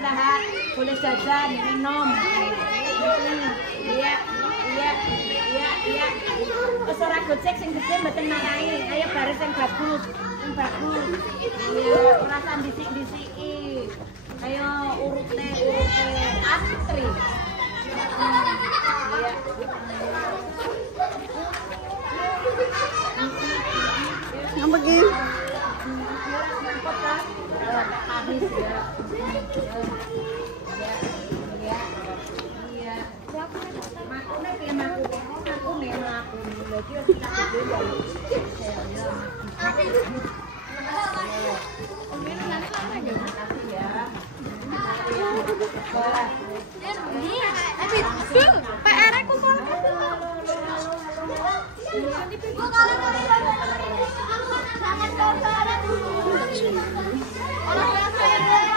istirahat, boleh jajan, minum. Iya. Terus ora gocek sing gede mboten marahi. Ayo baris yang bagus. Yang bagus. Iya, ora sandisik-disiki. Ayo urute. Antri. Iya. Yang begini. Habis ya. Iya. Makune piye makune? Makune. Lagi harus kita gede ya. PR aku kok. Orang